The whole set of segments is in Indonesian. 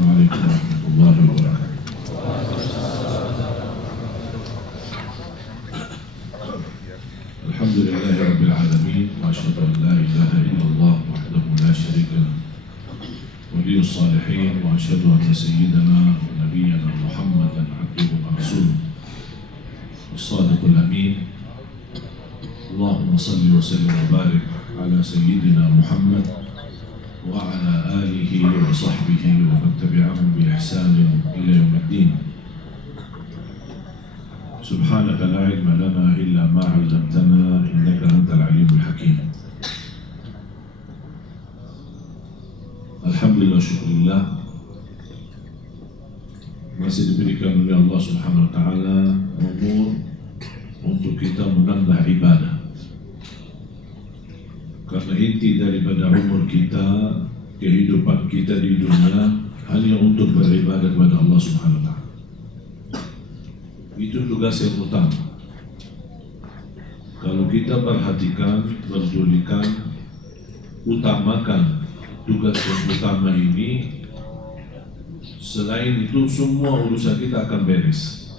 Assalamualaikum warahmatullahi wabarakatuh. Alhamdulillahi rabbil alamin wa asyhadu an la ilaha illallah wahdahu la syarika lah waliyus salihin wa asyhadu anna sayyidana wa nabiyyana Muhammadan abduhu wa rasuluh as-sadiqul amin. Allahumma salli wa sallim wa barik ala sayyidina Muhammad wa ala alihi wa sahbihi wa man tabi'ahum bi ihsanin ila yaumiddin. Subhanaka la ilma lana illa ma 'allamtana innaka antal alimul hakim. Alhamdulillah, syukurillah, masih diberikan oleh Allah Subhanahu wa taala umur untuk kita menambah ibadah. Karena inti daripada umur kita, kehidupan kita di dunia hanya untuk beribadah kepada Allah Subhanahu wa taala. Itu tugas yang utama. Kalau kita perhatikan, perdulikan, utamakan tugas yang utama ini, selain itu semua urusan kita akan beres.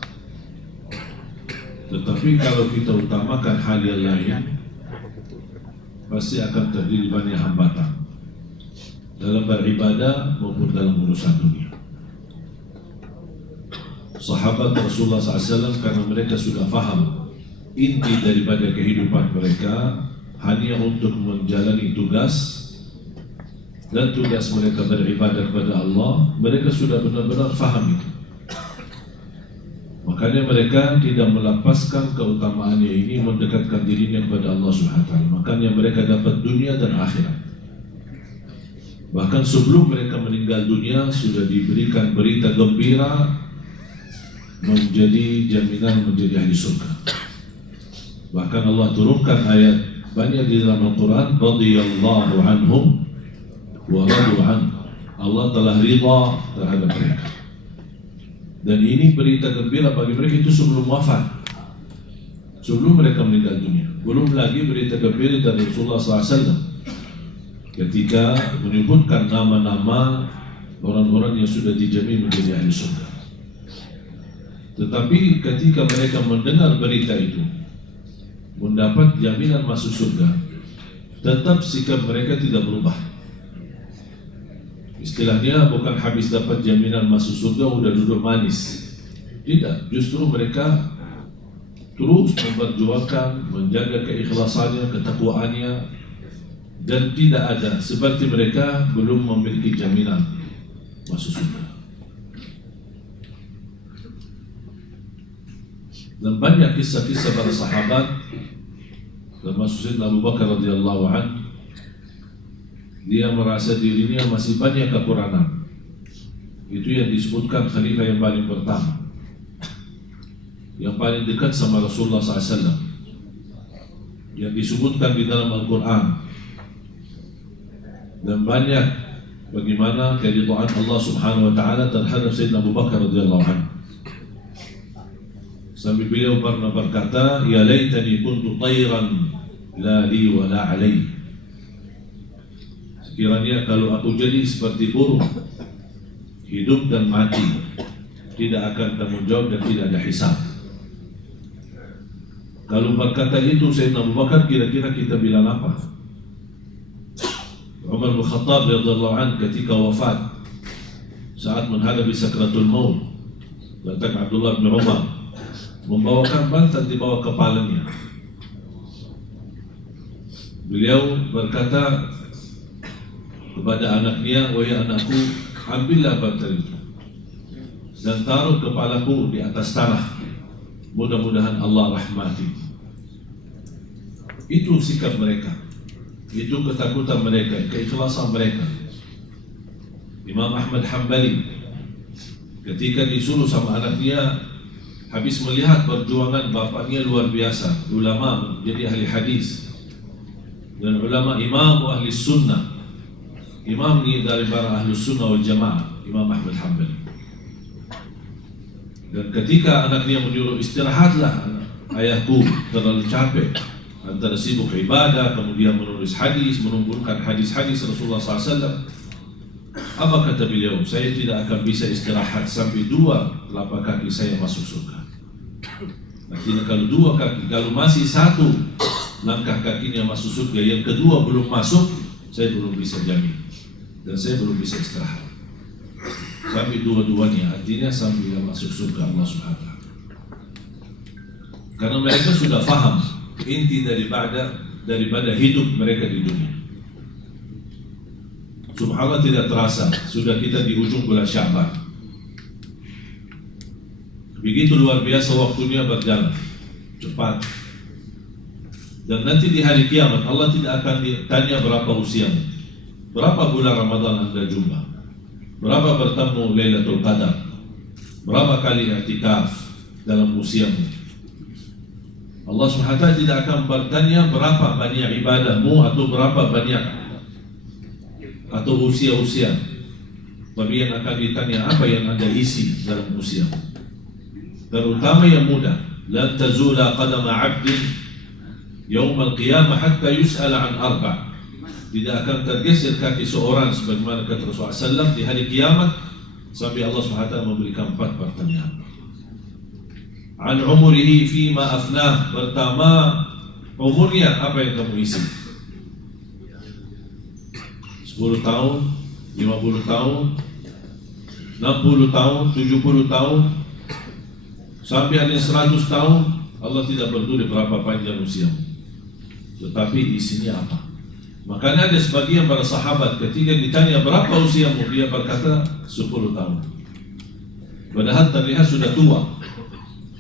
Tetapi kalau kita utamakan hal yang lain, pasti akan terjadi banyak hambatan dalam beribadah maupun dalam urusan dunia. Sahabat Rasulullah SAW, karena mereka sudah faham inti daripada kehidupan mereka hanya untuk menjalani tugas, dan tugas mereka beribadah kepada Allah, mereka sudah benar-benar faham itu. Makanya mereka tidak melepaskan keutamaannya ini, mendekatkan dirinya kepada Allah Subhanahu wa taala. Makanya mereka dapat dunia dan akhirat. Bahkan sebelum mereka meninggal dunia sudah diberikan berita gembira menjadi jaminan menjadi ahli surga. Bahkan Allah turunkan ayat banyak di dalam Al-Quran, radhiyallahu anhum wa radu an. Allah telah ridha terhadap mereka. Dan ini berita gembira bagi mereka itu sebelum wafat, sebelum mereka meninggal dunia. Belum lagi berita gembira dari Rasulullah SAW ketika menyebutkan nama-nama orang-orang yang sudah dijamin menjadi ahli surga. Tetapi ketika mereka mendengar berita itu, mendapat jaminan masuk surga, tetap sikap mereka tidak berubah. Istilahnya bukan habis dapat jaminan masuk surga udah duduk manis. Tidak, justru mereka terus memperjuangkan, menjaga keikhlasannya, ketakwaannya, dan tidak ada seperti mereka belum memiliki jaminan masuk surga. Dan banyak kisah-kisah para sahabat, termasuk Sayyidina Abu Bakar radhiyallahu anhu, dia merasa dirinya masih banyak kekurangan. Itu yang disebutkan khalifah yang paling pertama, yang paling dekat sama Rasulullah SAW, yang disebutkan di dalam Al-Quran. Dan banyak bagaimana keridhaan Allah Subhanahu wa taala terhadap Sayyidina Abu Bakar radhiyallahu anhu. Sampai beliau pernah berkata, ya laitani kuntu tayran la li wa la alai. Sekiranya kalau aku jadi seperti burung, hidup dan mati, tidak akan tanggung jawab dan tidak ada hisab. Kalau berkata itu Sayyidina Abu Bakar, kira-kira kita bilang apa? Umar bin Khattab radhiyallahu anhu ketika wafat, saat menghadapi sakratul maut, datang Abdullah bin Umar membawakan bantal di bawah kepalanya. Beliau berkata kepada anaknya, wahai anakku, ambillah bantal itu dan taruh kepalaku di atas tanah, mudah-mudahan Allah rahmati. Itu sikap mereka, itu ketakutan mereka, keikhlasan mereka. Imam Ahmad Hanbali ketika disuruh sama anaknya, habis melihat perjuangan bapaknya luar biasa, ulama menjadi ahli hadis dan ulama imam ahli sunnah, imam ni dari para ahli sunnah wal jamaah, Imam Ahmad Hanbali. Dan ketika anaknya menyuruh, istirahatlah ayahku, terlalu capek, antara sibuk ibadah, kemudian menulis hadis, mengumpulkan hadis-hadis Rasulullah SAW, Apa kata beliau? Saya tidak akan bisa istirahat sampai 2 telapak kaki saya masuk surga. Artinya kalau 2 kaki, kalau masih 1 langkah kakinya masuk surga, yang kedua belum masuk, saya belum bisa jamin dan saya belum bisa istirahat sampai 2-duanya, artinya sampai dia masuk surga Allah Subhanahu wa ta'ala. Karena mereka sudah faham inti daripada hidup mereka di dunia. Subhanallah, tidak terasa sudah kita di ujung bulan Sya'ban. Begitu luar biasa waktunya berjalan cepat. Dan nanti di hari kiamat Allah tidak akan ditanya berapa usiamu, berapa bulan Ramadan Anda jumpa, berapa bertemu Lailatul Qadar, berapa kali i'tikaf dalam usiamu. Allah SWT tidak akan bertanya berapa banyak ibadahmu atau berapa banyak atau usia-usia, tapi yang akan ditanya apa yang Anda isi dalam usiamu, terutama yang muda. Lan tazula qadama 'abdin yaumul qiyamah hatta yus'al an 4. Tidak akan tergeser kaki seorang sebagaimana kata Rasulullah SAW di hari kiamat sampai Allah SWT memberikan 4 pertanyaan. An umurihi fima afnah, pertama umurnya apa yang kamu isi? 10 tahun, 50 tahun, 60 tahun, 70 tahun, sampai ada 100 tahun. Allah tidak peduli berapa panjang usiamu, tetapi isinya apa. Makanya ada sebagian para sahabat ketika ditanya berapa usiamu, dia berkata 10 tahun. Padahal terlihat sudah tua,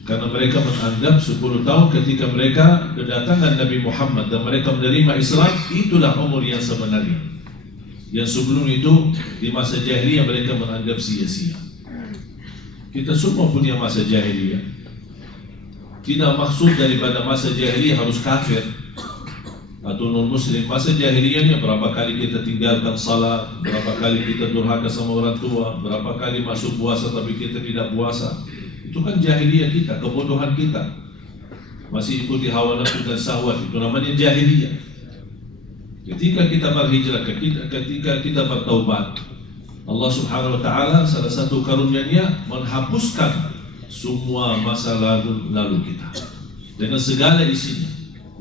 karena mereka menganggap 10 tahun ketika mereka kedatangan Nabi Muhammad dan mereka menerima Islam, itulah umur yang sebenarnya. Yang sebelum itu di masa jahiliyah mereka menganggap sia-sia. Kita semua punya masa jahiliyah. Tidak maksud daripada masa jahiliyah harus kafir atau non-muslim. Masa jahiliyahnya berapa kali kita tinggalkan salat, berapa kali kita durhaka sama orang tua, berapa kali masuk puasa tapi kita tidak puasa. Itu kan jahiliyah kita, kebodohan kita. Masih ikuti hawa nafsu dan syahwat, itu namanya jahiliyah. Ketika kita berhijrah, ketika kita bertaubat, Allah Subhanahu wa ta'ala salah satu karunia-Nya menghapuskan semua masa lalu kita dengan segala isinya,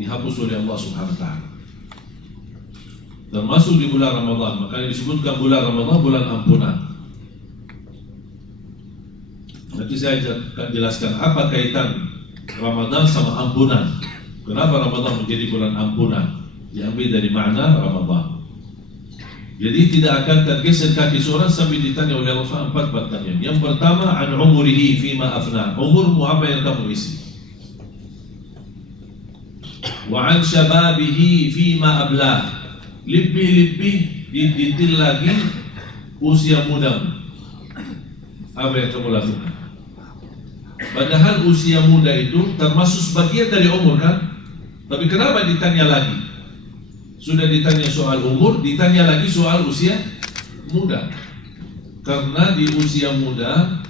dihapus oleh Allah Subhanahu wa ta'ala. Termasuk di bulan Ramadan, makanya disebutkan bulan Ramadan bulan ampunan. Nanti saya akan jelaskan apa kaitan Ramadan sama ampunan. Kenapa Ramadan menjadi bulan ampunan? Diambil dari makna Ramadan. Jadi tidak akan tergeser kaki seorang sampai ditanya oleh Allah SWT 4 pertanyaan. Yang pertama, an umurihi fima afna, umurmu apa yang kamu isi? Wa an syababihi fima ablah, lebih detail lagi usia mudamu, apa yang kamu lakukan? Padahal usia muda itu termasuk sebagian dari umur kan? Tapi kenapa ditanya lagi? Sudah ditanya soal umur, ditanya lagi soal usia muda. Karena di usia muda,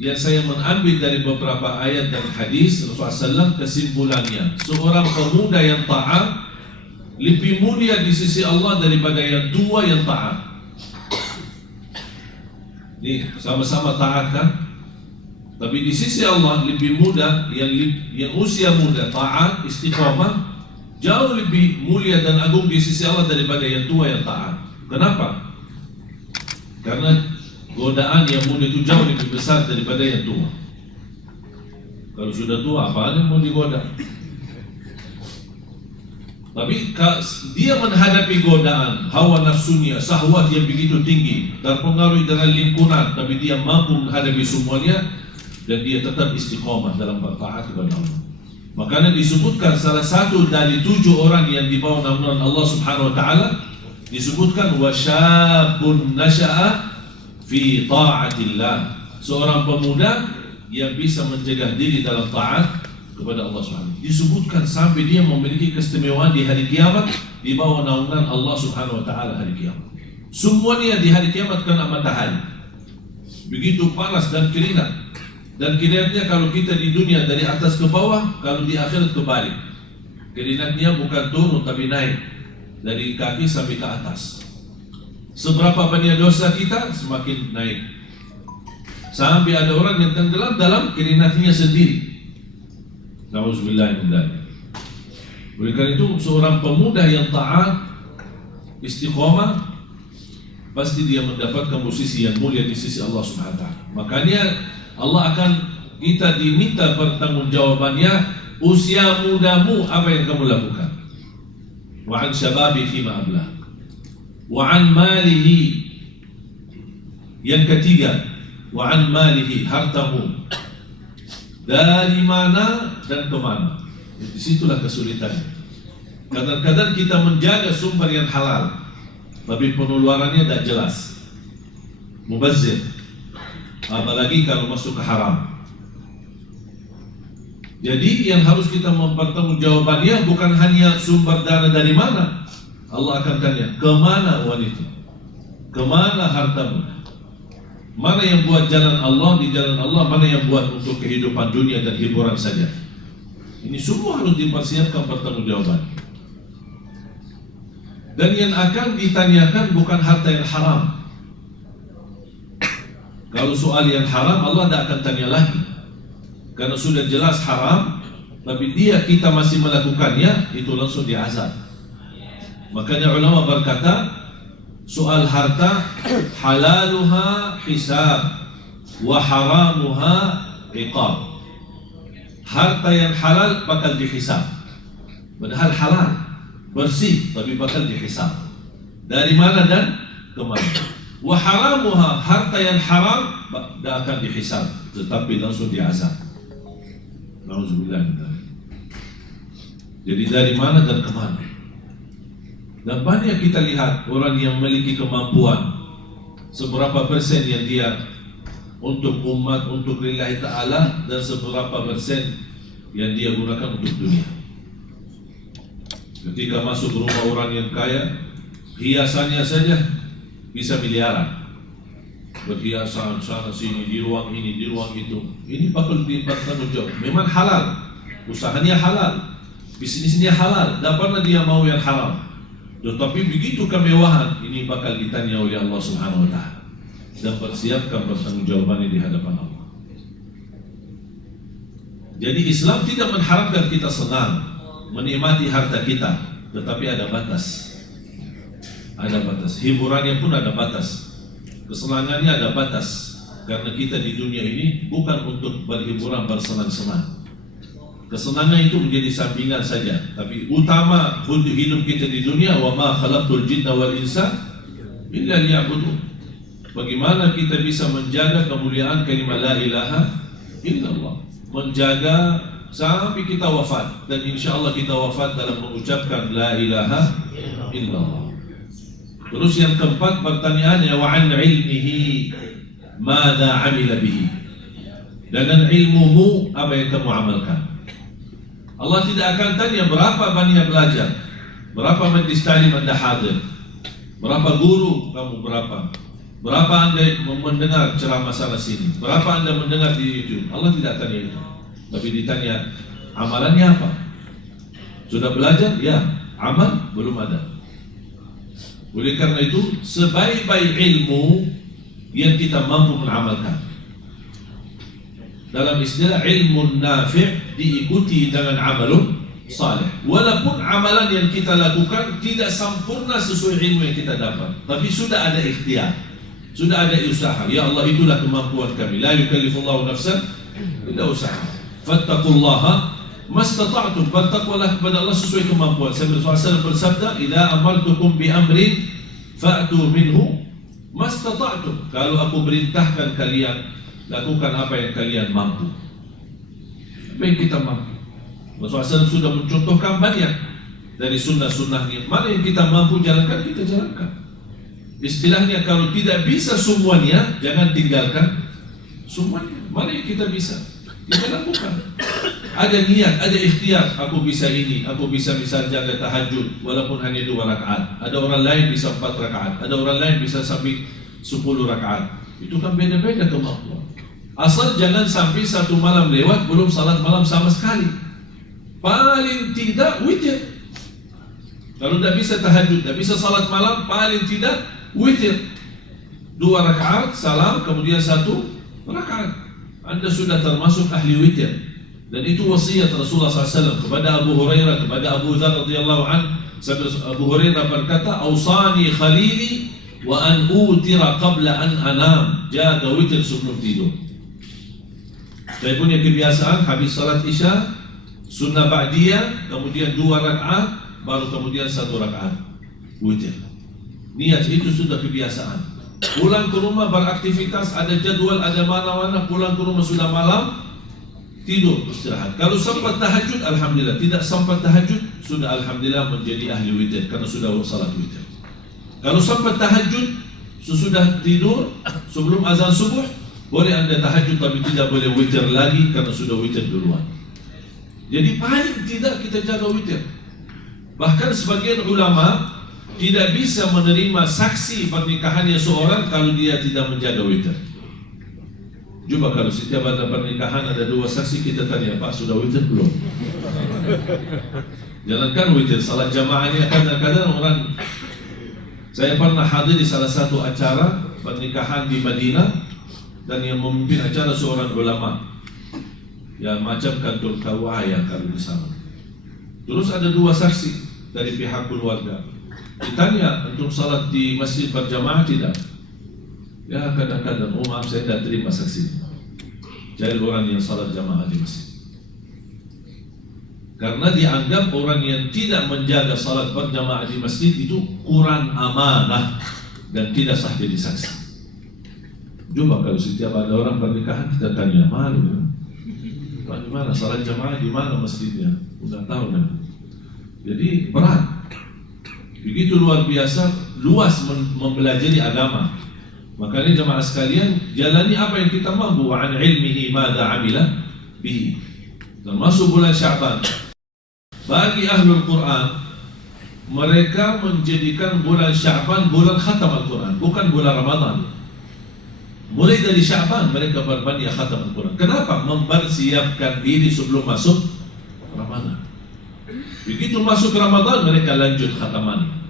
yang saya mengambil dari beberapa ayat dan hadis Rasulullah SAW, kesimpulannya, seorang pemuda yang taat lebih mulia di sisi Allah daripada yang tua yang taat. Nih, sama-sama taat kan? Tapi di sisi Allah lebih muda, yang usia muda, taat, istiqamah, jauh lebih mulia dan agung di sisi Allah daripada yang tua yang taat. Kenapa? Karena godaan yang muda itu jauh lebih besar daripada yang tua. Kalau sudah tua, apa yang mau digoda? Tapi dia menghadapi godaan, hawa nafsunya, syahwat yang begitu tinggi, terpengaruh dengan lingkungan, tapi dia mampu menghadapi semuanya dan dia tetap istiqomah dalam bertaat kepada Allah. Makanya disebutkan salah satu dari 7 orang yang di bawah naungan Allah Subhanahu wa ta'ala, disebutkan wasyabun nasya'a fi ta'atillah, seorang pemuda yang bisa mencegah diri dalam taat kepada Allah Subhanahu wa ta'ala. Disebutkan sampai dia memiliki keistimewaan di hari kiamat di bawah naungan Allah Subhanahu wa ta'ala hari kiamat. Semuanya di hari kiamat kena matahari, begitu panas dan keringat. Dan keringatnya kalau kita di dunia dari atas ke bawah, kalau di akhirat kebalik. Keringatnya bukan turun tapi naik dari kaki sampai ke atas. Seberapa banyak dosa kita semakin naik. Sampai ada orang yang tenggelam dalam keringatnya sendiri. Nauzubillah min dzalik. Oleh karena itu seorang pemuda yang taat, istiqomah, pasti dia mendapatkan posisi yang mulia di sisi Allah Subhanahu wa taala. Makanya Allah akan kita diminta pertanggungjawabannya, usia mudamu apa yang kamu lakukan? Wa an syababi fima ablah. Wa an malihi. Yang ketiga, wa an malihi, hartamu. Dari mana dan kemana? Disitulah kesulitannya. Kadang-kadang kita menjaga sumber yang halal, tapi pengeluarannya tidak jelas, mubazir, apalagi kalau masuk ke haram. Jadi yang harus kita mempertanggungjawabannya bukan hanya sumber dana dari mana. Allah akan tanya, kemana uang itu? Kemana hartamu? Mana yang buat jalan Allah, di jalan Allah, mana yang buat untuk kehidupan dunia dan hiburan saja? Ini semua harus dipersiapkan pertanggungjawaban. Dan yang akan ditanyakan bukan harta yang haram. Kalau soal yang haram, Allah tidak akan tanya lagi, karena sudah jelas haram. Tapi kita masih melakukannya, itu langsung diazab. Makanya ulama berkata, soal harta, halaluha hisab, wa haramuha iqab. Harta yang halal bakal dihisab, padahal halal, bersih, tapi bakal dihisab. Dari mana dan kemana? Wa haramuha, harta yang haram tidak akan dihisab, tetapi langsung diazab. Nauzubillah. Jadi dari mana dan kemana? Dan banyak kita lihat orang yang memiliki kemampuan, seberapa persen yang dia untuk umat, untuk lillahi ta'ala, dan seberapa persen yang dia gunakan untuk dunia. Ketika masuk rumah orang yang kaya, hiasannya saja bisa miliaran. Berhiasan sana sini, di ruang ini, di ruang itu. Ini bakal dipertanggungjawab. Memang halal, usahanya halal, bisnisnya halal, tidak pernah dia mau yang haram. Tetapi begitu kemewahan, ini bakal ditanya oleh Allah Subhanahu wa ta'ala, dan persiapkan pertanggungjawabannya di hadapan Allah. Jadi Islam tidak mengharapkan kita senang menikmati harta kita, tetapi ada batas. Ada batas. Hiburannya pun ada batas. Kesenangannya ada batas. Karena kita di dunia ini bukan untuk berhiburan, bersenang-senang. Kesenangan itu menjadi sampingan saja, tapi utama hidup kita di dunia, wa ma khalaqtul jinna wal insa illa liya'budun. Bagaimana kita bisa menjaga kemuliaan kalimat la ilaha illallah, menjaga sampai kita wafat, dan insyaallah kita wafat dalam mengucapkan la ilaha illallah. Terus yang keempat pertanyaannya, wa an ilmihi madza amila bihi. Dengan ilmumu apa yang kamu amalkan? Allah tidak akan tanya berapa banyak belajar, berapa majlis ta'lim Anda hadir, berapa guru kamu berapa Anda mendengar ceramah sana sini, berapa Anda mendengar di YouTube. Allah tidak tanya itu, tapi ditanya amalannya apa. Sudah belajar? Ya. Amal? Belum ada. Oleh karena itu, sebaik-baik ilmu yang kita mampu mengamalkan. Dalam istilah ilmu nafi' diikuti dengan amalun salih. Walaupun amalan yang kita lakukan tidak sempurna sesuai ilmu yang kita dapat, tapi sudah ada ikhtiar, sudah ada usaha. Ya Allah, itulah kemampuan kami. La yukallifullahu nafsan illa usaha. Fattaqullaha mastata'tum. Bertakwalah kepada Allah sesuai kemampuan. Nabi SAW bersabda, "Idza amartukum bi amrin fa'tu minhu mastata'tum." Kalau aku perintahkan kalian, lakukan apa yang kalian mampu. Apa yang kita mampu. Rasulullah SAW sudah mencontohkan banyak dari sunnah-sunnahnya. Mana yang kita mampu jalankan, kita jalankan. Istilahnya, kalau tidak bisa semuanya, jangan tinggalkan semuanya. Mana yang kita bisa, kita lakukan. Ada niat, ada ikhtiar. Aku bisa ini, aku bisa misal jaga tahajud walaupun hanya 2 rakaat. Ada orang lain bisa 4 rakaat. Ada orang lain bisa sampai 10 rakaat. Itu kan beda-beda kemampuan. Asal jangan sampai satu malam lewat belum salat malam sama sekali. Paling tidak witir. Kalau tidak bisa tahajud, tidak bisa salat malam, paling tidak witir. 2 rakaat, salam, kemudian 1 rakaat. Anda sudah termasuk ahli witir. Dan itu wasiat Rasulullah SAW kepada Abu Hurairah, kepada Abu Dzar radhiyallahu anhu. Abu Hurairah berkata, "Ausani khalili wa an utira qabla an anam." Jaga witir sebelum tidur. Saya punya kebiasaan habis salat Isya, sunnah ba'diyah, kemudian 2 rakaat, baru kemudian 1 rakaat witir. Niat itu sudah kebiasaan. Pulang ke rumah beraktivitas, ada jadwal, ada mana-mana, pulang ke rumah sudah malam, tidur, istirahat. Kalau sempat tahajud, alhamdulillah. Tidak sempat tahajud, sudah alhamdulillah menjadi ahli witir karena sudah salat witir. Kalau sempat tahajud, sesudah tidur, sebelum azan subuh, boleh Anda tahajud, tapi tidak boleh witir lagi karena sudah witir duluan. Jadi paling tidak kita jaga witir. Bahkan sebagian ulama tidak bisa menerima saksi pernikahannya seorang kalau dia tidak menjaga witir. Coba kalau setiap ada pernikahan ada 2 saksi, kita tanya, Pak sudah witir belum? Jangankan witir, salat jamaahnya kadang-kadang orang. Saya pernah hadir di salah satu acara pernikahan di Madinah, dan yang memimpin acara seorang ulama, ya macam kantor KUA kalau di sana. Terus ada 2 saksi dari pihak keluarga. Ditanya, untuk salat di masjid berjamaah tidak? Ya kadang-kadang, oh maaf saya tidak terima saksi. Cari orang yang salat jamaah di masjid. Karena dianggap orang yang tidak menjaga salat berjamaah di masjid itu kurang amanah dan tidak sah jadi saksi. Coba kalau setiap ada orang pernikahan kita tanya, malu ya? Di mana salat jamaah, di mana masjidnya? Udah tahu kan? Jadi berat. Begitu luar biasa, luas mempelajari agama. Makanya jemaah sekalian, jalani apa yang kita mampu. Wa an ilmihi madza amila bihi. Termasuk bulan Sya'ban. Bagi ahlul Quran, mereka menjadikan bulan Sya'ban bulan khatam Al-Quran, bukan bulan Ramadan. Mulai dari Sya'ban mereka berbanyak khatam Al-Quran. Kenapa? Mempersiapkan diri sebelum masuk Ramadan. Begitu masuk Ramadan mereka lanjut khataman.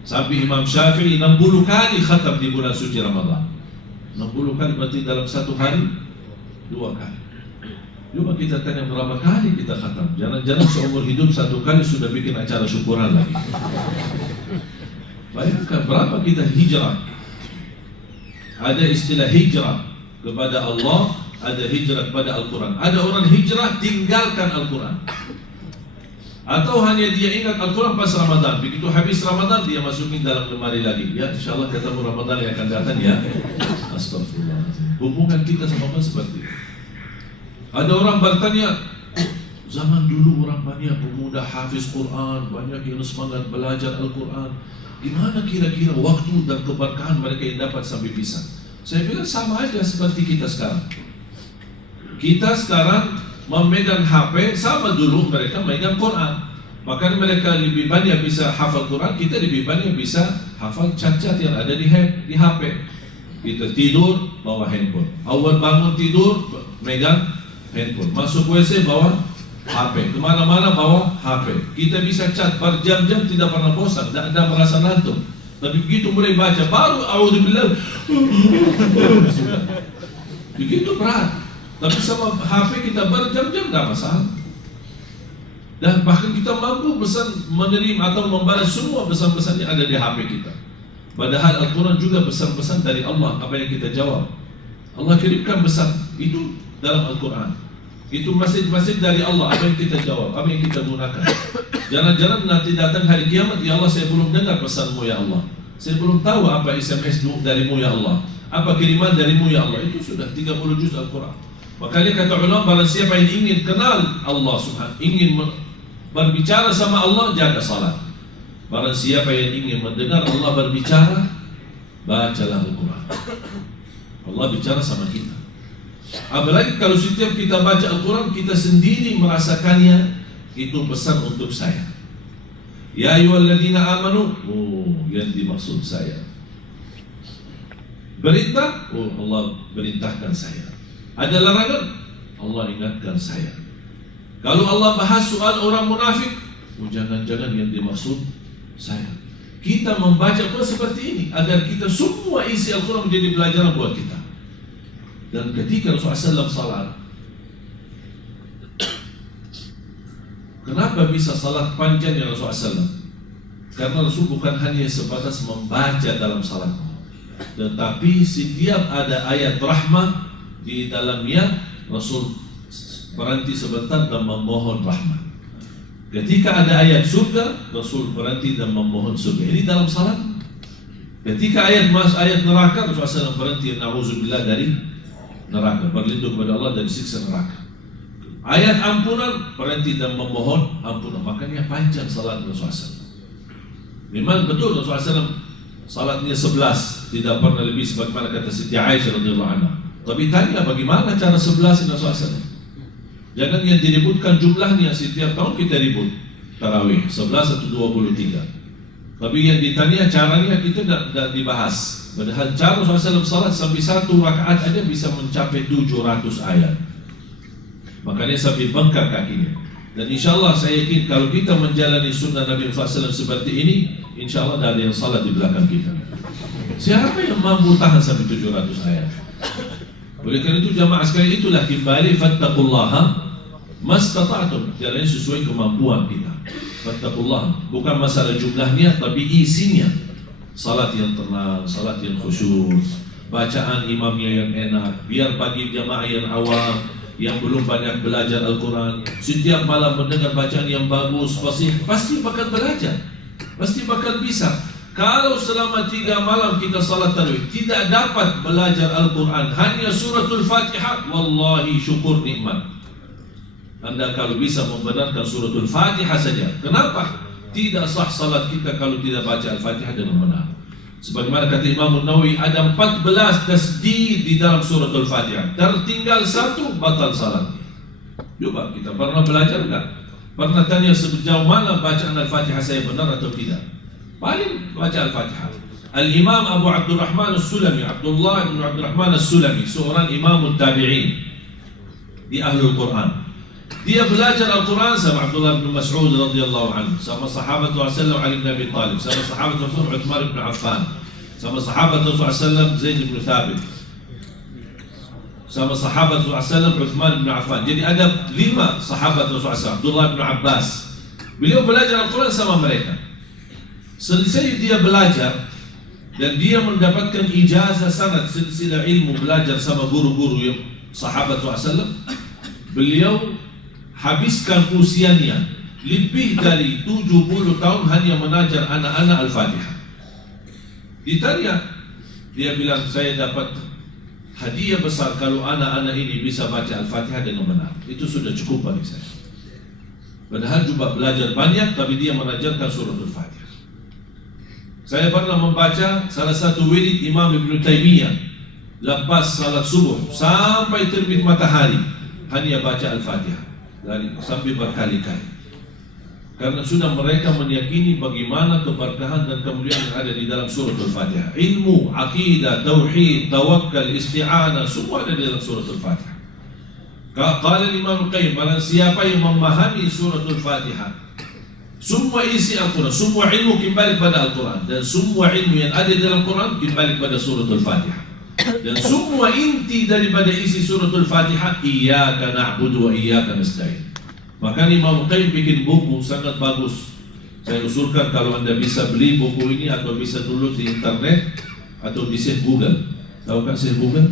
Sampai Imam Syafi'i 60 kali khatam di bulan suci Ramadan. 60 kali berarti dalam 1 hari 2 kali. Coba kita tanya berapa kali kita khatam. Jangan-jangan seumur hidup 1 kali sudah bikin acara syukuran lagi. Bayangkan berapa kita hijrah. Ada istilah hijrah kepada Allah, ada hijrah kepada Al-Quran. Ada orang hijrah tinggalkan Al-Quran, atau hanya dia ingat Al-Quran pas Ramadan. Begitu habis Ramadan dia masukin dalam lemari lagi. Ya insyaAllah ketemu Ramadan yang akan datang ya. Astagfirullah. Hubungan kita sama Allah seperti itu. Ada orang bertanya, zaman dulu orang banyak pemuda hafiz Quran, banyak yang semangat belajar Al-Quran. Gimana kira-kira waktu dan keberkahan mereka yang dapat sampai bisa? Saya bilang sama aja seperti kita sekarang. Kita sekarang memegang HP, sama dulu mereka memegang Quran. Maka mereka lebih banyak bisa hafal Quran, kita lebih banyak bisa hafal cat-cat yang ada di HP. Kita tidur bawa handphone, awal bangun tidur megang handphone, masuk WC bawa HP, kemana-mana bawa HP. Kita bisa cat berjam-jam tidak pernah bosan, tidak ada merasa ngantuk. Tapi begitu mulai baca baru a'udzubillah, begitu berat. Tapi sama HP kita berjam-jam tidak masalah. Dan bahkan kita mampu menerima atau membalas semua pesan-pesan yang ada di HP kita. Padahal Al-Quran juga pesan-pesan dari Allah, apa yang kita jawab. Allah kirimkan pesan itu dalam Al-Quran. Itu masjid-masjid dari Allah, apa yang kita jawab, apa yang kita gunakan. Jangan-jangan nanti datang hari kiamat, ya Allah saya belum dengar pesanmu ya Allah, saya belum tahu apa SMS darimu ya Allah, apa kiriman darimu ya Allah. Itu sudah 30 juz Al-Quran. Makanya kata ulama, barang siapa yang ingin kenal Allah subhanahu, ingin berbicara sama Allah, jaga salat. Barang siapa yang ingin mendengar Allah berbicara, bacalah Al-Quran. Allah bicara sama kita. Apalagi kalau setiap kita baca Al-Quran, kita sendiri merasakannya, itu pesan untuk saya. Ya ayyuhalladzina amanu, oh yang dimaksud saya. Perintah, oh Allah perintahkan saya. Ada larangan, Allah ingatkan saya. Kalau Allah bahas soal orang munafik, oh jangan-jangan yang dimaksud saya. kita membaca Quran seperti ini agar kita semua isi Al-Quran menjadi pelajaran buat kita. Dan ketika Rasulullah SAW salat, kenapa bisa salat panjang ya Rasulullah SAW? Karena Rasul bukan hanya sebatas membaca dalam salat, tetapi setiap ada ayat rahmah di dalamnya, Rasul berhenti sebentar dan memohon rahmat. Ketika ada ayat surga, Rasul berhenti dan memohon surga. Ini dalam salat. Ketika ayat neraka, Rasulullah SAW berhenti, na'udzubillah dari neraka, berlindung kepada Allah dari siksa neraka. Ayat ampunan, berhenti dan memohon ampunan. Makanya panjang salat Rasulullah SAW. Memang betul Rasulullah SAW salatnya 11, tidak pernah lebih, sebagaimana kata Siti Aisyah radhiyallahu anha. Tapi tanya bagaimana cara 11 Rasulullah SAW? Jangan yang diributkan jumlahnya, setiap tahun kita ribut tarawih 11 atau 23. Tapi yang ditanya caranya kita tidak dibahas. Padahal cara Rasulullah SAW salat sampai satu rakaat aja bisa mencapai 700 ayat. Makanya sampai bengkak kakinya. Dan insya Allah saya yakin kalau kita menjalani sunnah Nabi SAW seperti ini, insya Allah tidak ada yang salat di belakang kita. Siapa yang mampu tahan sampai 700 ayat? Oleh karena itu jamaah sekalian, itulah kembali fattaqullaha mastata'tum, jalan sesuai kemampuan kita. Fattaqullaha bukan masalah jumlahnya, tapi isinya. Salat yang tenang, salat yang khusyuk, bacaan imamnya yang enak. Biar bagi jamaah yang awam, yang belum banyak belajar Al-Quran, setiap malam mendengar bacaan yang bagus, pasti bakal belajar, pasti bakal bisa. Kalau selama 3 malam kita salat tarawih tidak dapat belajar Al-Quran, hanya suratul Fatihah, wallahi syukur nikmat. Anda kalau bisa membenarkan suratul Fatihah saja. Kenapa? Tidak sah salat kita kalau tidak baca Al-Fatihah dengan benar. Sebagaimana kata Imam Nawawi, ada 14 tasdid di dalam suratul Fatihah. Tertinggal 1, batal salatnya. Coba kita pernah belajar enggak? Pernah tanya sejauh mana bacaan Al-Fatihah saya benar atau tidak? Paling baca Al-Fatihah. Al-Imam Abu Abdurrahman As-Sulami, Abdullah bin Abdurrahman As-Sulami, seorang imam tabi'in di Ahlul Quran. Dia belajar Al-Quran sama Abdullah bin Mas'ud radhiyallahu anhu, sama sahabat Rasulullah Ali bin Abi Talib, sama sahabat Rasulullah Uthman bin Affan, sama sahabat Rasulullah Zaid bin Thabit, sama sahabat Rasulullah Uthman bin Affan. Jadi ada 5 sahabat Rasulullah, Abdullah bin Abbas. Beliau belajar Al-Quran sama mereka. Selesai dia belajar dan dia mendapatkan ijazah sanad silsilah ilmu belajar sama guru-guru yang sahabat Rasulullah. Beliau habiskan usianya lebih dari 70 tahun hanya mengajar anak-anak Al-Fatihah. Ditanya, dia bilang, saya dapat hadiah besar kalau anak-anak ini bisa baca Al-Fatihah dengan benar. Itu sudah cukup bagi saya. Padahal juga belajar banyak, tapi dia mengajarkan suratul Fatihah. Saya pernah membaca salah satu wirid Imam Ibn Taymiyah lepas salat subuh sampai terbit matahari, hanya baca Al-Fatihah sampai berkali-kali. Karena sudah mereka meyakini bagaimana keberkahan dan kemuliaan yang ada di dalam suratul Fatihah. Ilmu, akidah, tauhid, tawakkal, isti'anah, semua ada di dalam suratul Fatihah. Qala Imam Qayyim, barang siapa yang memahami suratul Fatihah, semua isi Al-Quran, semua ilmu kembali kepada Al-Quran, dan semua ilmu yang ada di dalam Quran kembali kepada suratul Fatihah. Dan semua inti daripada isi suratul Fatihah, iyyaka na'budu wa iyyaka nasta'in. Maka Imam Qayyim bikin buku sangat bagus. Saya usulkan kalau Anda bisa beli buku ini atau bisa download di internet atau di Syekh Google. Tahu kan Syekh Google?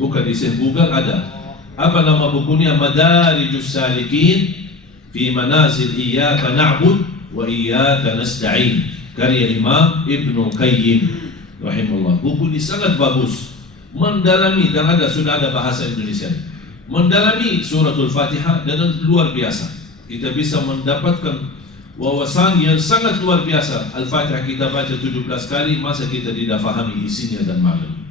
Bukan di Syekh Google ada. Apa nama bukunya? Madarijus Salikin fi Manazil Iyyaka Na'bud wa Iyyaka Nasta'in, karya Imam Ibnu Qayyim rahimahullah. Buku ini sangat bagus, mendalami, dan sudah ada bahasa Indonesia, mendalami suratul Fatihah dengan luar biasa. Kita bisa mendapatkan wawasan yang sangat luar biasa. Al-Fatihah kita baca 17 kali, masa kita tidak fahami isinya dan maknanya.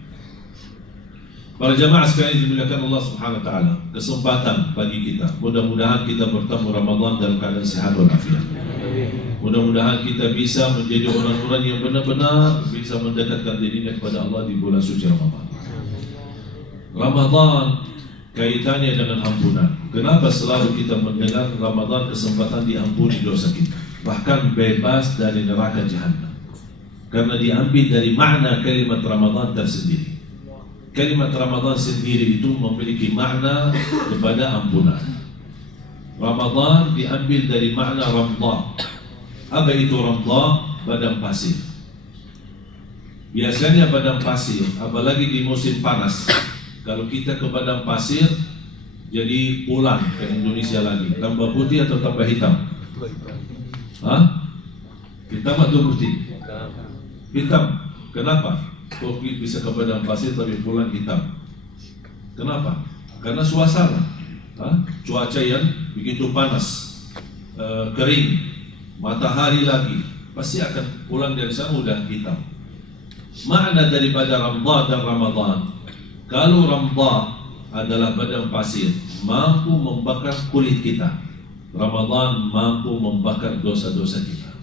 Para jamaah sekalian dimuliakan Allah Subhanahu wa taala, kesempatan bagi kita. Mudah-mudahan kita bertemu Ramadan dalam keadaan sehat walafiat. Mudah-mudahan kita bisa menjadi orang-orang yang benar-benar bisa mendekatkan dirinya kepada Allah di bulan suci Ramadan. Ramadan kaitannya dengan ampunan. Kenapa selalu kita mendengar Ramadan kesempatan diampuni dosa kita? bahkan bebas dari neraka jahanam. Karena diambil dari makna kalimat Ramadan tersendiri. Kalimat Ramadan sendiri itu memiliki makna kepada ampunan. Ramadan diambil dari makna ramdha. Apa itu ramdha? Padang pasir. Biasanya padang pasir, apalagi di musim panas, kalau kita ke padang pasir, jadi pulang ke Indonesia lagi, tambah putih atau tambah hitam? Hah? Hitam atau putih? Hitam. Kenapa? Kok bisa ke padang pasir tapi pulang hitam? Kenapa? Karena suasana, cuaca yang begitu panas, kering, matahari lagi, pasti akan pulang dari sana udah hitam. Makna daripada ramdha dan Ramadan, kalau ramdha adalah padang pasir, mampu membakar kulit kita. Ramadan mampu membakar dosa-dosa kita.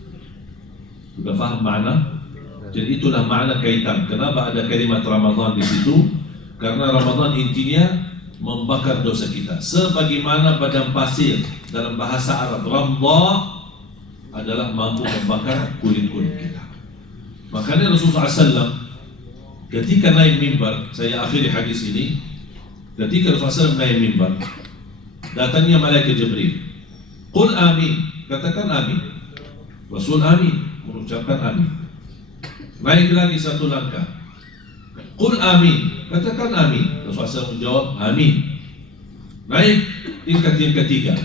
Sudah faham makna? Jadi itulah makna kaitan. Kenapa ada kalimat Ramadan di situ? Karena Ramadan intinya membakar dosa kita. Sebagaimana padang pasir dalam bahasa Arab, ramdha adalah mampu membakar kulit-kulit kita. Makanya Rasulullah SAW ketika naik mimbar, saya akhiri hadis ini, ketika Rasulullah SAW naik mimbar, datangnya malaikat Jibril. Qul amin, katakan amin. Rasul amin, mengucapkan amin. Naik lagi satu langkah. Qul amin, katakan amin. Rasulullah SAW menjawab amin. Naik tingkat yang ketiga,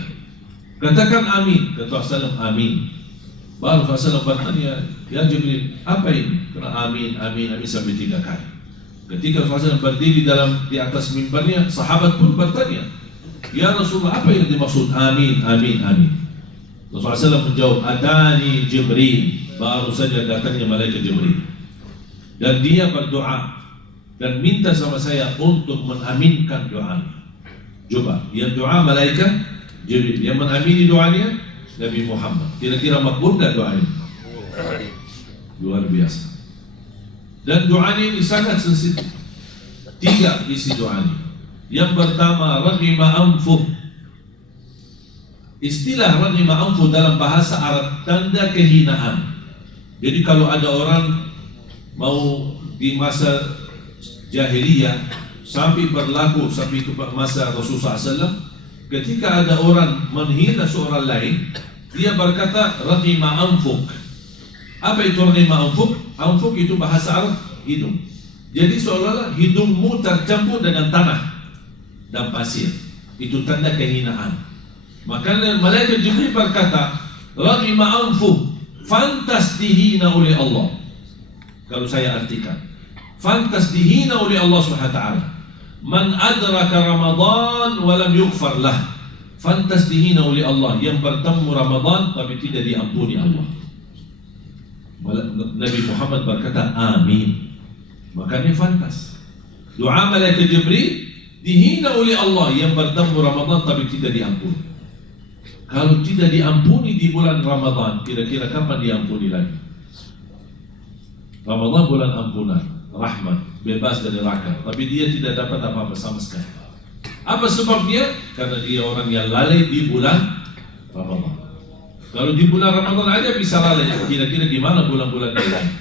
katakan amin. Kata Rasulullah SAW amin. Baru Rasulullah SAW bertanya, ya Jibril, apa ini? Kena amin, amin, amin sampai 3 kali. Ketika Rasulullah SAW berdiri di atas mimbarnya, sahabat pun bertanya, ya Rasulullah, apa yang dimaksud amin, amin, amin? Rasulullah SAW menjawab, atani Jibril. Baru saja datangnya malaikat Jibril, dan dia berdoa dan minta sama saya untuk mengaminkan doanya. Coba, yang doa malaikat Jibril, yang mengamini doanya Nabi Muhammad. Kira-kira makbul gak doanya? Luar biasa. Dan doanya ini sangat sensitif. 3 isi doanya. Yang pertama, raghima anfuh. Istilah raghima anfuh dalam bahasa Arab tanda kehinaan. Jadi kalau ada orang mau di masa jahiliyah sampai berlaku sampai ke masa Rasulullah SAW, ketika ada orang menghina seorang lain, dia berkata raghima anfuk. Apa itu raghima anfuk? Anfuk itu bahasa Arab hidung. Jadi seolah-olah hidungmu tercampur dengan tanah dan pasir. Itu tanda kehinaan. Maka malaikat Jibril berkata, raghima anfuk, fantas dihina oleh Allah. Kalau saya artikan, fantas dihina oleh Allah SWT. Man adraka Ramadan walam yughfar lah. Fantas dihina oleh Allah, yang bertemu Ramadan tapi tidak diampuni Allah. Nabi Muhammad berkata amin. Makanya fantas. Doa malaikat Jibril dihina oleh Allah, yang bertemu Ramadan tapi tidak diampuni. Kalau tidak diampuni di bulan Ramadan, kira-kira kapan diampuni lagi? Ramadan bulan ampunan, rahmat, bebas dari neraka, tapi dia tidak dapat apa-apa sama sekali. Apa sebabnya? Karena dia orang yang lalai di bulan Ramadan. Kalau di bulan Ramadan aja bisa lalai, kira-kira gimana bulan-bulan yang lain?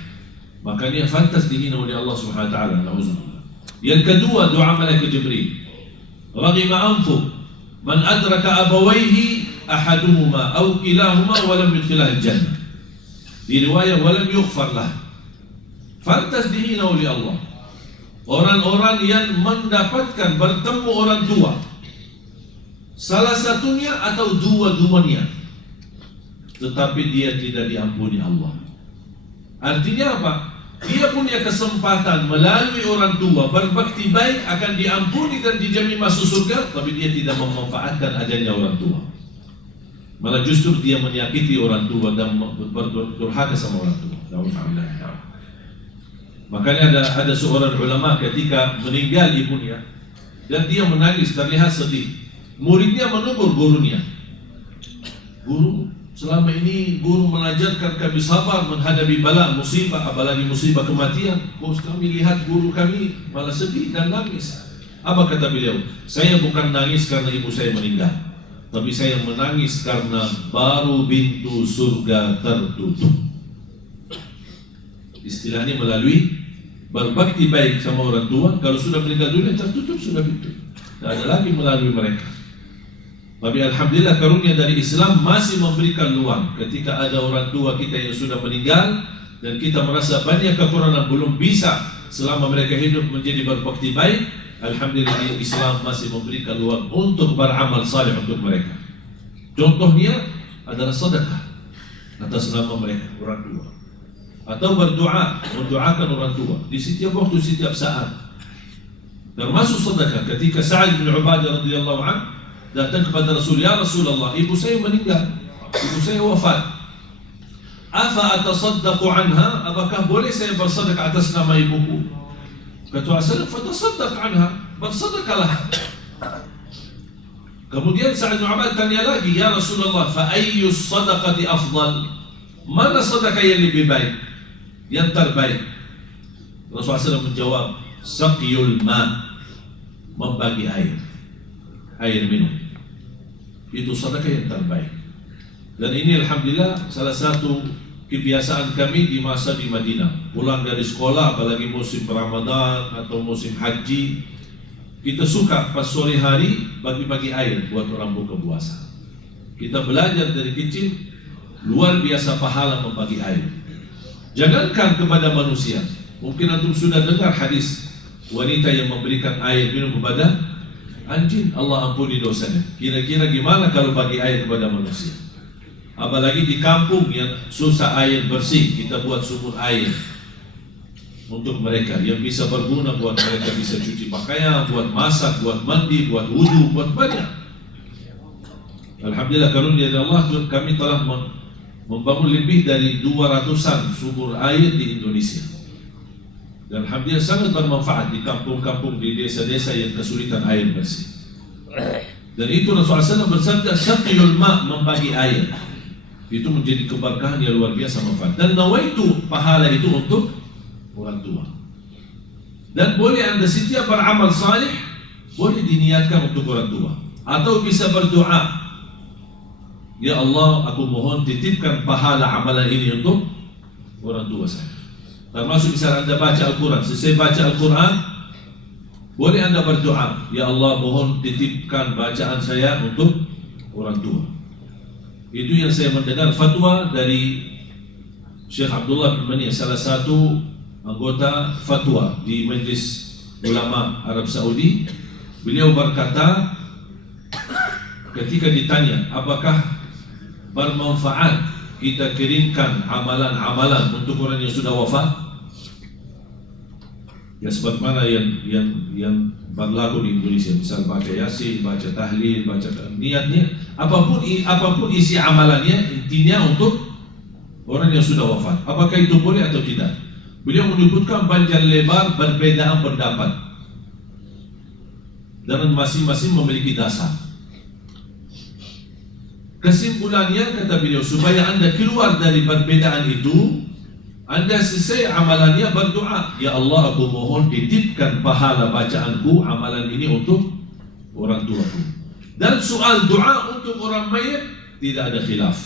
Makanya fantas dihina oleh Allah Subhanahu wa taala. Yang kedua, doa malaikat Jibril. Raghima anfu man adraka abawaihi ahaduhuma aw kilahuma wa lam yudkhilah al-jannah. Di riwayat wa lam yughfar lah. Fantas dihina oleh Allah orang-orang yang mendapatkan bertemu orang tua, salah satunya atau dua-duanya, tetapi dia tidak diampuni Allah. Artinya apa? Dia punya kesempatan melalui orang tua berbakti baik, akan diampuni dan dijamin masuk surga, tapi dia tidak memanfaatkan ajalnya orang tua. Malah justru dia menyakiti orang tua dan berdurhaka sama orang tua. Makanya ada seorang ulama ketika meninggal ibunya dan dia menangis, terlihat sedih. Muridnya menegur gurunya. Guru, selama ini guru mengajarkan kami sabar menghadapi bala, musibah, apalagi musibah kematian. Kok kami lihat guru kami malah sedih dan nangis. Apa kata beliau? Saya bukan nangis karena ibu saya meninggal, tapi saya menangis karena baru pintu surga tertutup. Istilahnya melalui berbakti baik sama orang tua, kalau sudah meninggal dunia tertutup sudah pintu, tidak ada lagi melalui mereka. Tapi alhamdulillah karunia dari Islam masih memberikan peluang ketika ada orang tua kita yang sudah meninggal dan kita merasa banyak kekurangan belum bisa selama mereka hidup menjadi berbakti baik. Alhamdulillah Islam masih memberikan peluang untuk beramal saleh untuk mereka. Contohnya adalah sedekah atas nama mereka orang tua, atau berdoa mendoakan orang tua di setiap waktu, setiap saat. Termasuk sedekah ketika Sa'ad bin Ubadah radhiyallahu anhu datang kepada Rasul, ya Rasulullah, ibu saya meninggal, ibu saya wafat. Afa atasaddaqu anha? Apakah boleh saya bersedekah atas nama ibuku? Kata Rasulullah, fatasaddaq anha, bersedekahlah. Kemudian Sa'ad bin Ubadah tanya lagi, ya Rasulullah, fa ayyu sadaqati afdal? Mana sedekah yang lebih baik, yang terbaik? Rasulullah SAW menjawab, saqiyul ma, membagi air minum. Itu sedekah yang terbaik. Dan ini alhamdulillah salah satu kebiasaan kami di masa di Madinah. Pulang dari sekolah, apalagi musim Ramadan atau musim haji, kita suka pas sore hari bagi-bagi air buat orang buka puasa. Kita belajar dari kecil, luar biasa pahala membagi air. Jangankan kepada manusia, mungkin antum sudah dengar hadis wanita yang memberikan air minum kepada anjing, Allah ampuni dosanya. Kira-kira gimana kalau bagi air kepada manusia? Apalagi di kampung yang susah air bersih, kita buat sumur air untuk mereka yang bisa berguna, buat mereka bisa cuci pakaian, buat masak, buat mandi, buat wudu, buat banyak. Alhamdulillah karunia dari Allah, kami telah membangun lebih dari 200-an sumur air di Indonesia. Dan alhamdulillah sangat bermanfaat di kampung-kampung, di desa-desa yang kesulitan air bersih. Dan itu Rasulullah SAW bersabda, saqiyul ma, membagi air. Itu menjadi keberkahan yang luar biasa manfaat. Dan nawaitu, pahala itu untuk orang tua. Dan boleh anda setiap beramal salih, boleh diniatkan untuk orang tua. Atau bisa berdoa, ya Allah, aku mohon titipkan pahala amalan ini untuk orang tua saya. Termasuk misalnya anda baca Al-Quran, selesai baca Al-Quran, boleh anda berdoa, ya Allah, mohon titipkan bacaan saya untuk orang tua. Itu yang saya mendengar fatwa dari Syekh Abdullah bin Mani, salah satu anggota fatwa di Majlis Ulama Arab Saudi. Beliau berkata, ketika ditanya apakah bermanfaat kita kirimkan amalan-amalan untuk orang yang sudah wafat, ya sebagaimana yang berlaku di Indonesia, misal baca yasin, baca tahlil, baca niatnya, apapun isi amalannya, intinya untuk orang yang sudah wafat. Apakah itu boleh atau tidak? Beliau menyebutkan panjang lebar perbedaan pendapat dan masing-masing memiliki dasar. Kesimpulannya, kata beliau, supaya anda keluar dari perbedaan itu, anda selesai amalannya berdoa, ya Allah, aku mohon titipkan pahala bacaanku amalan ini untuk orang tuaku. Dan soal doa untuk orang mayit tidak ada khilaf,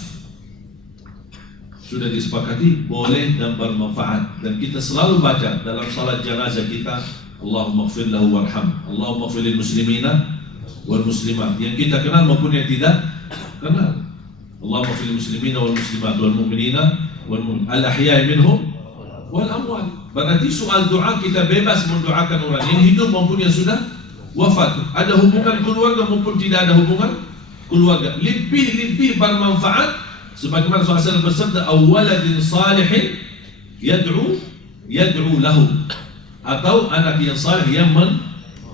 sudah disepakati boleh dan bermanfaat. Dan kita selalu baca dalam salat jenazah kita, Allahumma ighfir lahu warham, Allahumma ighfir lil muslimina wal muslimat, yang kita kenal maupun yang tidak kenal. Allahumma ighfir lil muslimina wal muslimat wal mu'minina al-ahya'i minhum wal amwat. Berarti soal doa kita bebas mendoakan orang yang hidup maupun yang sudah wafat. Ada hubungan keluarga maupun tidak ada hubungan keluarga. Lebih bermanfaat sebagaimana Rasulullah bersabda, awaladin salihin yad'u lahu, atau anak yang salih yang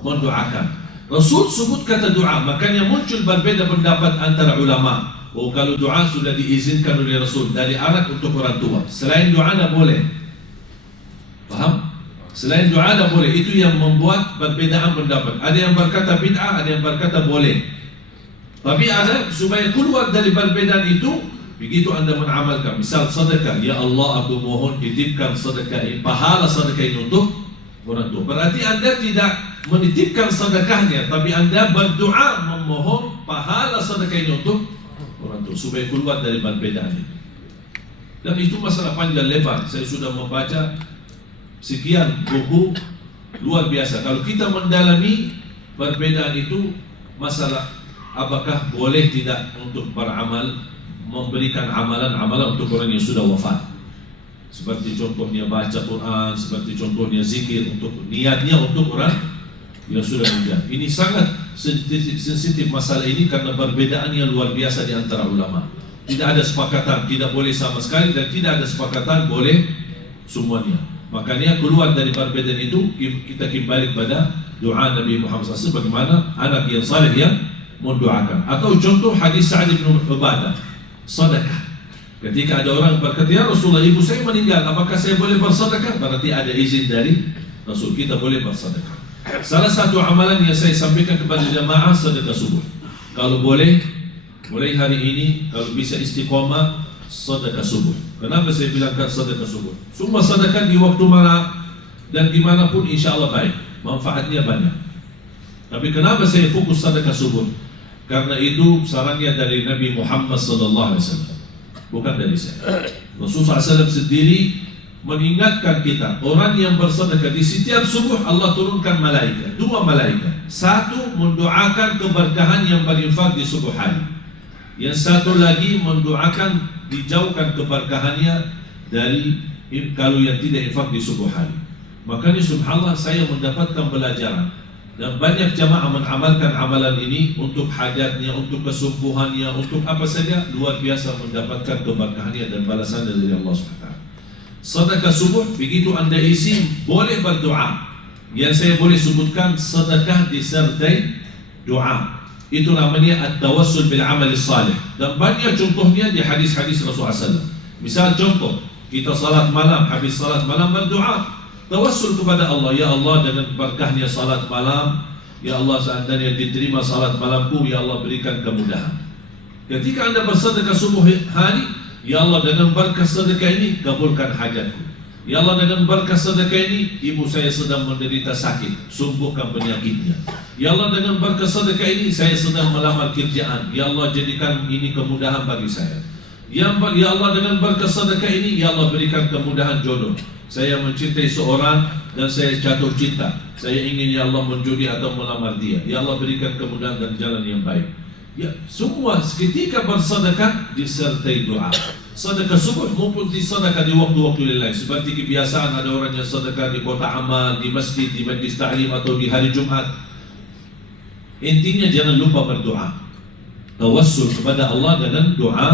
mendoakan. Rasul sebut kata doa, makanya muncul berbeda pendapat antara ulama. Oh, kalau doa sudah diizinkan oleh Rasul dari anak untuk orang tua, selain doa tidak boleh. Paham? Selain doa tidak boleh. Itu yang membuat perbedaan pendapat. Ada yang berkata bid'ah, ada yang berkata boleh. Tapi ada supaya keluar dari perbedaan itu, begitu anda mengamalkan, misal sedekah, ya Allah, aku mohon titipkan sedekah ini, pahala sedekah ini untuk orang tua. Berarti anda tidak menitipkan sedekahnya, tapi anda berdoa memohon pahala sedekah ini untuk orang tua supaya keluar dari perbedaan itu. Dan itu masalah panjang lebar. Saya sudah membaca sekian buku luar biasa. Kalau kita mendalami perbedaan itu, masalah apakah boleh tidak untuk beramal, memberikan amalan-amalan untuk orang yang sudah wafat, seperti contohnya baca Quran, seperti contohnya zikir, untuk niatnya untuk orang yang sudah meninggal. Ini sangat sensitif masalah ini karena perbedaan yang luar biasa di antara ulama. Tidak ada sepakatan, tidak boleh sama sekali, dan tidak ada sepakatan boleh semuanya. Makanya keluar dari perbedaan itu, kita kembali pada doa Nabi Muhammad SAW, bagaimana anak yang saleh yang mendoakan. Atau contoh hadis Sa'ad bin Ubadah, sedekah. Ketika ada orang berkata, ya Rasulullah, ibu saya meninggal, apakah saya boleh bersedekah? Berarti ada izin dari Rasul, kita boleh bersedekah. Salah satu amalan yang saya sampaikan kepada jamaah, sedekah subuh. Kalau boleh, mulai hari ini, kalau bisa istiqomah, sedekah subuh. Kenapa saya bilangkan sedekah subuh? Semua sedekah di waktu mana dan dimanapun insya Allah baik, manfaatnya banyak. Tapi kenapa saya fokus sedekah subuh? Karena itu sarannya dari Nabi Muhammad SAW, bukan dari saya. Rasulullah SAW sendiri mengingatkan kita, orang yang bersedekah di setiap subuh Allah turunkan malaikat, 2 malaikat. Satu mendoakan keberkahan yang berinfak di subuh hari. Yang satu lagi mendoakan dijauhkan keberkahannya dari kalau yang tidak infak di subuh hari. Makanya subhanallah, saya mendapatkan pelajaran, dan banyak jamaah mengamalkan amalan ini untuk hajatnya, untuk kesembuhannya, untuk apa saja, luar biasa mendapatkan keberkahannya dan balasannya dari Allah SWT. Sedekah subuh, begitu anda isi, boleh berdoa. Yang saya boleh sebutkan, sedekah disertai doa. Itu namanya at-tawassul bil amal salih. Dan banyak contohnya di hadis-hadis Rasulullah SAW. Misal contoh, kita salat malam, habis salat malam berdoa, tawassul kepada Allah, ya Allah dengan berkahnya salat malam, ya Allah seandainya diterima salat malamku, ya Allah berikan kemudahan. Ketika anda bersedekah subuh hari, ya Allah dengan berkah sedekah ini kabulkan hajatku. Ya Allah dengan berkah sedekah ini, ibu saya sedang menderita sakit, sembuhkan penyakitnya. Ya Allah dengan berkah sedekah ini, saya sedang melamar kerjaan, ya Allah jadikan ini kemudahan bagi saya. Ya Allah dengan berkah sedekah ini, ya Allah berikan kemudahan jodoh. Saya mencintai seorang dan saya jatuh cinta, saya ingin ya Allah menjudi atau melamar dia, ya Allah berikan kemudahan dan jalan yang baik. Ya, semua ketika bersedekah disertai doa. Sedekah subuh maupun di sedekah di waktu-waktu lain. Seperti kebiasaan ada orang yang sedekah di kota amal, di masjid, di majlis ta'lim atau di hari Jumat. Intinya jangan lupa berdoa. Tawassul kepada Allah dengan doa,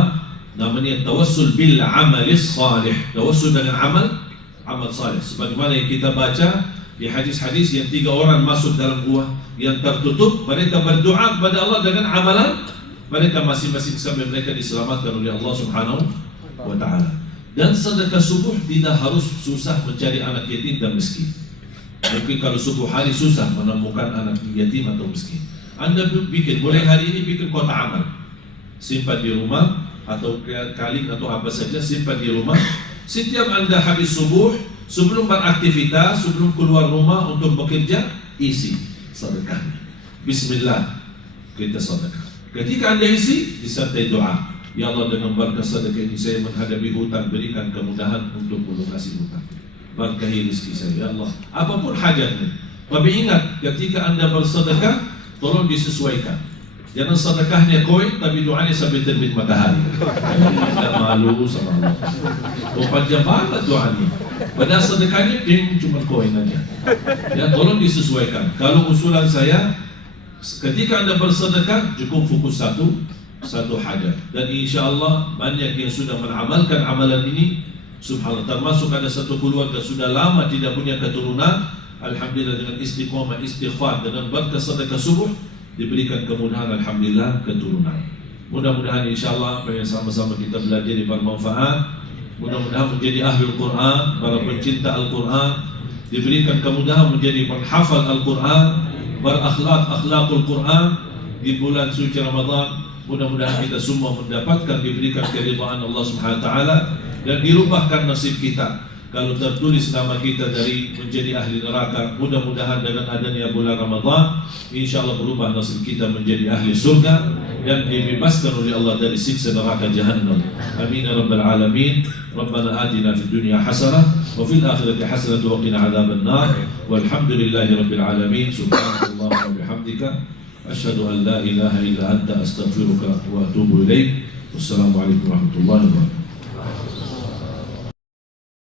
namanya tawassul bil amalis salih. Tawassul dengan amal salih. Sebagaimana yang kita baca di hadis-hadis yang 3 orang masuk dalam gua yang tertutup, mereka berdoa kepada Allah dengan amalan mereka masing-masing sampai mereka diselamatkan oleh Allah Subhanahu wa ta'ala. Dan sedekah subuh tidak harus susah mencari anak yatim dan miskin. Mungkin kalau subuh hari susah menemukan anak yatim atau miskin, anda bikin, boleh hari ini bikin kotak amal, simpan di rumah atau kaling atau apa saja, simpan di rumah. Setiap anda habis subuh, sebelum beraktivitas, sebelum keluar rumah untuk bekerja, isi sedekahnya. Bismillah, kita sedekah. Ketika anda isi, disertai doa. Ya Allah dengan berkah sedekah ini saya menghadapi hutang, berikan kemudahan untuk melunasi hutang. Berkahi rezeki saya ya Allah. Apapun hajatnya. Tapi ingat, ketika anda bersedekah, tolong disesuaikan. Jangan sedekahnya koin, tapi doanya sampai terbit matahari. Tidak malu sama Allah. Panjang banget doanya. Padahal sedekahnya cuma koin aja. Ya, tolong disesuaikan. Kalau usulan saya, ketika anda bersedekah, cukup fokus satu hajat. Dan insya Allah banyak yang sudah mengamalkan amalan ini. Subhanallah, termasuk ada satu keluarga sudah lama tidak punya keturunan. Alhamdulillah dengan istiqomah, istighfar, dengan berkah sedekah subuh diberikan kemudahan, alhamdulillah keturunan. Mudah-mudahan insya Allah sama-sama kita belajar bermanfaat. Mudah-mudahan menjadi ahli Al-Quran, para pencinta Al-Quran, diberikan kemudahan menjadi penghafal Al-Quran, berakhlak-akhlakul Quran di bulan suci Ramadan. Mudah-mudahan kita semua mendapatkan, diberikan keridhaan Allah Subhanahu wa ta'ala, dan dirubahkan nasib kita. kalau tertulis nama kita dari menjadi ahli neraka, mudah-mudahan dengan adanya bulan Ramadan, insya Allah berubah nasib kita menjadi ahli surga dan dibebaskan oleh Allah dari siksa neraka Jahannam. Amin ya rabbal alamin. Rabbana atina fid dunya hasanah wa fil akhirati hasanah wa qina adzaban nar. Walhamdulillahi rabbil alamin. Subhanallah wa bihamdika asyhadu an la ilaha illa anta astaghfiruka wa atubu ilaik. Wassalamualaikum warahmatullahi wabarakatuh.